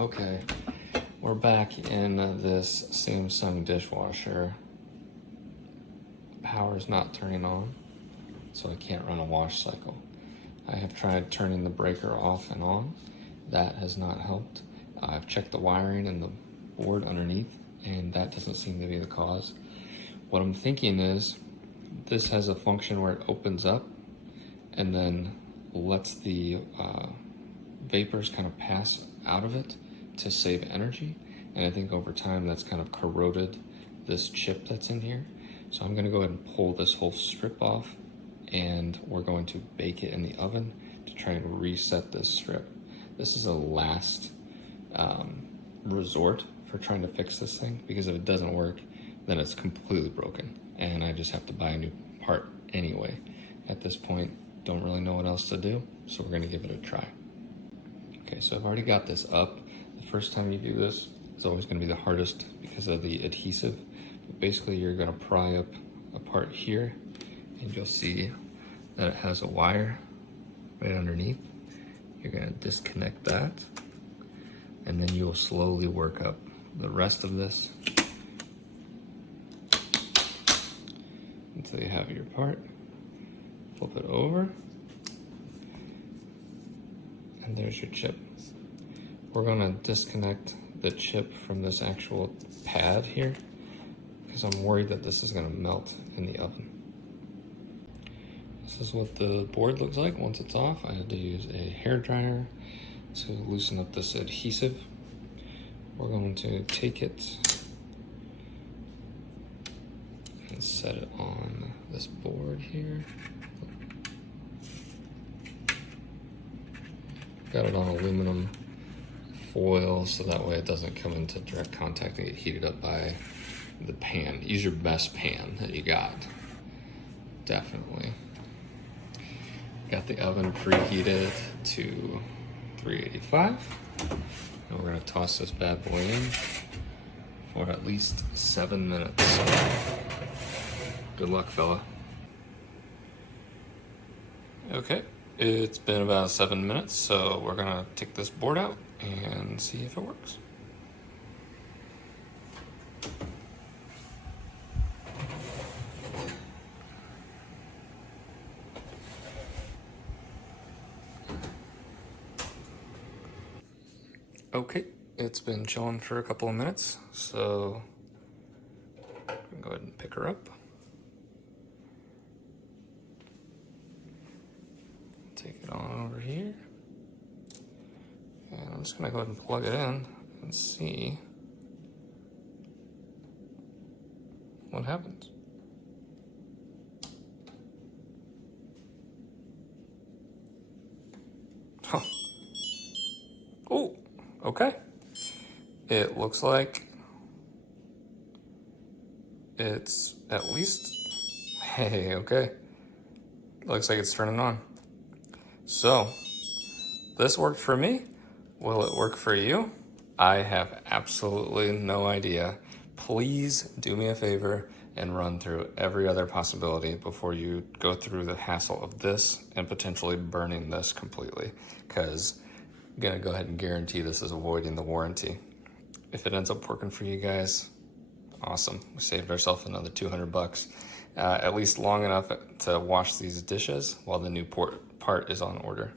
Okay, we're back in this Samsung dishwasher. Power's not turning on, so I can't run a wash cycle. I have tried turning the breaker off and on. That has not helped. I've checked the wiring and the board underneath, and that doesn't seem to be the cause. What I'm thinking is this has a function where it opens up and then lets the vapors kind of pass out of it to save energy. And I think over time that's kind of corroded this chip that's in here. So I'm gonna go ahead and pull this whole strip off, and we're going to bake it in the oven to try and reset this strip. This is a last resort for trying to fix this thing, because if it doesn't work, then it's completely broken and I just have to buy a new part anyway. At this point, don't really know what else to do, so we're gonna give it a try. Okay, so I've already got this up. The first time you do this, it's always gonna be the hardest because of the adhesive. But basically, you're gonna pry up a part here, and you'll see that it has a wire right underneath. You're gonna disconnect that, and then you'll slowly work up the rest of this until you have your part. Flip it over, and there's your chip. We're gonna disconnect the chip from this actual pad here, because I'm worried that this is gonna melt in the oven. This is what the board looks like once it's off. I had to use a hair dryer to loosen up this adhesive. We're going to take it and set it on this board here. Got it on aluminum foil so that way it doesn't come into direct contact and get heated up by the pan. Use your best pan that you got, definitely. Got the oven preheated to 385. And we're gonna toss this bad boy in for at least 7 minutes. Good luck, fella. Okay, it's been about 7 minutes, so we're gonna take this board out and see if it works. Okay, it's been chilling for a couple of minutes, so I'm gonna go ahead and pick her up. Take it on over here. And I'm just gonna go ahead and plug it in and see what happens. Huh. Oh, okay. It looks like it's at least, hey, okay. Looks like it's turning on. So, this worked for me. Will it work for you? I have absolutely no idea. Please do me a favor and run through every other possibility before you go through the hassle of this and potentially burning this completely, because I'm gonna go ahead and guarantee this is avoiding the warranty. If it ends up working for you guys, awesome. We saved ourselves another 200 bucks, at least long enough to wash these dishes while the new part is on order.